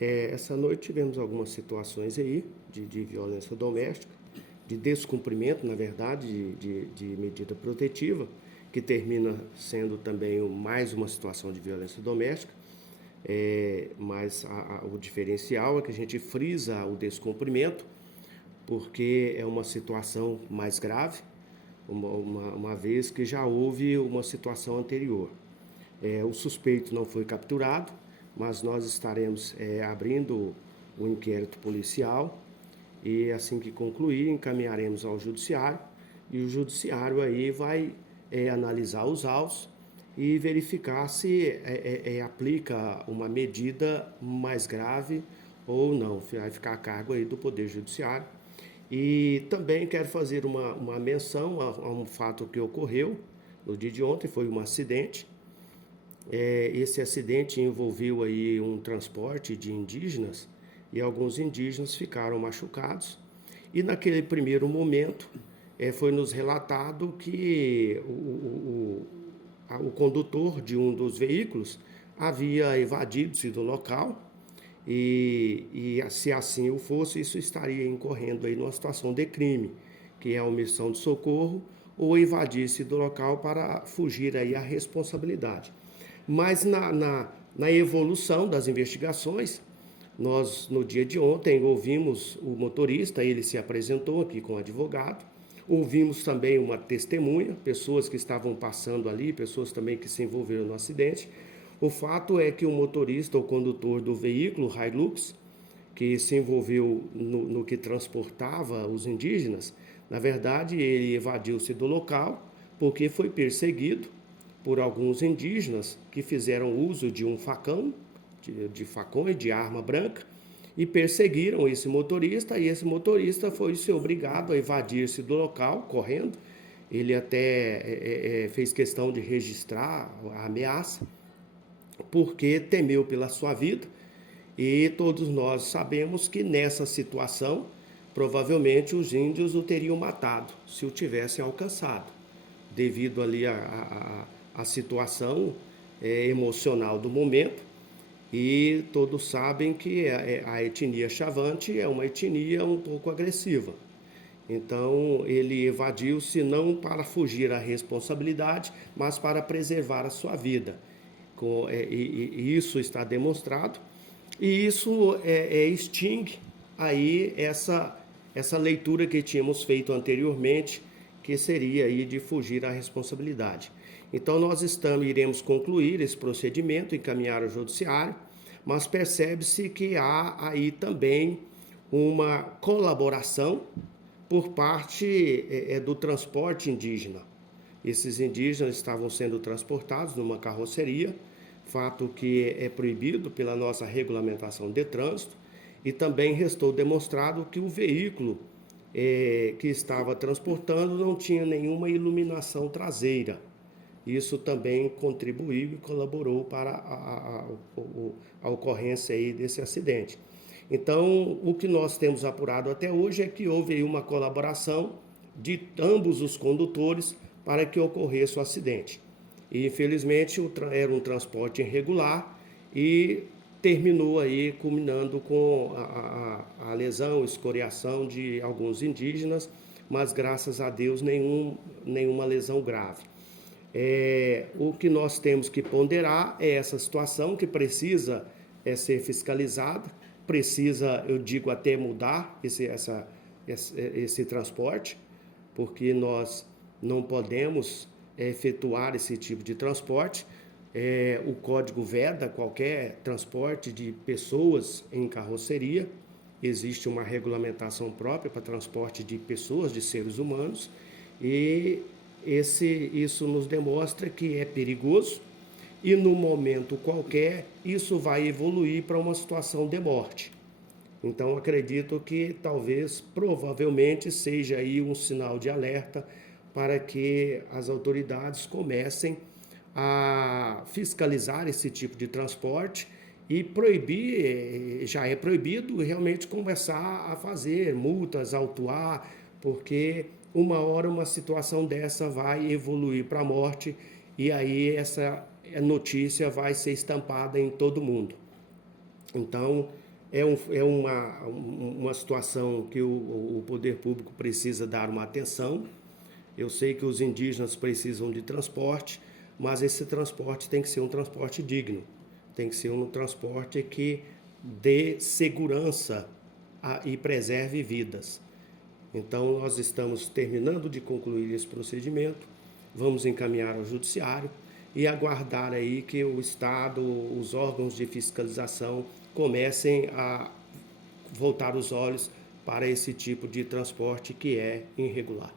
Essa noite tivemos algumas situações aí de violência doméstica, de descumprimento, na verdade, de medida protetiva, que termina sendo também mais uma situação de violência doméstica. Mas o diferencial é que a gente frisa o descumprimento, porque é uma situação mais grave, uma vez que já houve uma situação anterior. O suspeito não foi capturado, mas nós estaremos abrindo um inquérito policial e assim que concluir encaminharemos ao judiciário e o judiciário aí vai analisar os autos e verificar se aplica uma medida mais grave ou não. Vai ficar a cargo aí do Poder Judiciário. E também quero fazer uma menção a um fato que ocorreu no dia de ontem, foi um acidente. Esse acidente envolveu aí um transporte de indígenas e alguns indígenas ficaram machucados. E naquele primeiro momento foi nos relatado que o condutor de um dos veículos havia evadido-se do local e se assim o fosse, isso estaria incorrendo aí numa situação de crime, que é a omissão de socorro ou evadir-se do local para fugir aí à responsabilidade. Mas na evolução das investigações, nós no dia de ontem ouvimos o motorista, ele se apresentou aqui com o advogado, ouvimos também uma testemunha, pessoas que estavam passando ali, pessoas também que se envolveram no acidente. O fato é que o motorista, o condutor do veículo Hilux, que se envolveu no que transportava os indígenas, na verdade ele evadiu-se do local porque foi perseguido por alguns indígenas que fizeram uso de um facão, de facões, de arma branca, e perseguiram esse motorista, e esse motorista foi se obrigado a evadir-se do local, correndo. Ele até fez questão de registrar a ameaça, porque temeu pela sua vida, e todos nós sabemos que nessa situação, provavelmente os índios o teriam matado, se o tivessem alcançado, devido ali a situação emocional do momento. E todos sabem que a etnia Chavante é uma etnia um pouco agressiva. Então ele evadiu-se não para fugir à responsabilidade, mas para preservar a sua vida. E isso está demonstrado. E isso extingue aí essa leitura que tínhamos feito anteriormente, que seria aí de fugir à responsabilidade. Então nós iremos concluir esse procedimento, encaminhar ao judiciário, mas percebe-se que há aí também uma colaboração por parte do transporte indígena. Esses indígenas estavam sendo transportados numa carroceria, fato que é proibido pela nossa regulamentação de trânsito, e também restou demonstrado que o veículo que estava transportando não tinha nenhuma iluminação traseira. Isso também contribuiu e colaborou para a ocorrência aí desse acidente. Então, o que nós temos apurado até hoje é que houve aí uma colaboração de ambos os condutores para que ocorresse o acidente. E, infelizmente, era um transporte irregular e terminou aí culminando com a lesão, escoriação de alguns indígenas, mas graças a Deus nenhuma lesão grave. O que nós temos que ponderar é essa situação que precisa ser fiscalizada, precisa, eu digo, até mudar esse transporte, porque nós não podemos efetuar esse tipo de transporte. O código veda qualquer transporte de pessoas em carroceria. Existe uma regulamentação própria para transporte de pessoas, de seres humanos, e isso nos demonstra que é perigoso e no momento qualquer isso vai evoluir para uma situação de morte. Então acredito que talvez, provavelmente, seja aí um sinal de alerta para que as autoridades comecem a fiscalizar esse tipo de transporte e proibir, já é proibido, realmente começar a fazer multas, autuar, porque uma hora uma situação dessa vai evoluir para a morte e aí essa notícia vai ser estampada em todo mundo. Então, uma situação que o poder público precisa dar uma atenção. Eu sei que os indígenas precisam de transporte, mas esse transporte tem que ser um transporte digno, tem que ser um transporte que dê segurança e preserve vidas. Então, nós estamos terminando de concluir esse procedimento, vamos encaminhar ao judiciário e aguardar aí que o Estado, os órgãos de fiscalização comecem a voltar os olhos para esse tipo de transporte que é irregular.